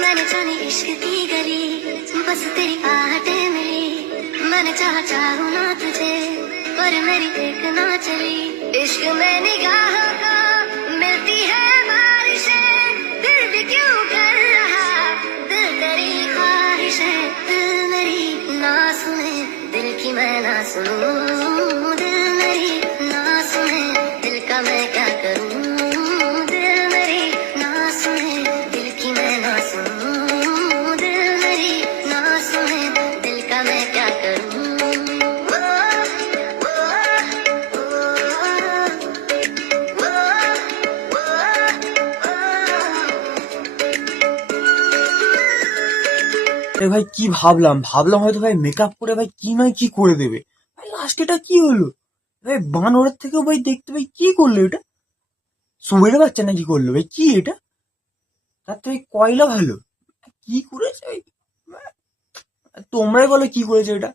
मैंने जाने इश्क की गली, बस तेरी आहटें मिली। मैंने चाहा चाहूं ना तुझे, पर मेरी एक ना चली। इश्क में निगाहों को मिलती है बारिशें, दिल भी क्यों कर रहा दिल तेरी ख्वाहिशें। दिल मेरी ना सुने, दिल की मैं ना सुनूं। दिल मेरी ना सुने, दिल का मैं क्या करूं। दिल मेरी ना सुने, दिल की मैं ना सुनूं। दिल मेरी ना सुने, दिल का मैं क्या करूं। আরে ভাই কি ভাবলাম ভাবলাম হয়তো ভাই মেকআপ করে ভাই কি নয় কি করে দেবে, ভাই লাস্ট এটা কি হলো? ভাই বানরের থেকেও ভাই দেখতে ভাই কি করলো এটা, শুয়োরের বাচ্চা না কি করলো ভাই, কি এটা? তার থেকে কয়লা ভালো, কি করেছে ভাই? তোমরাই বলো কি করেছে এটা।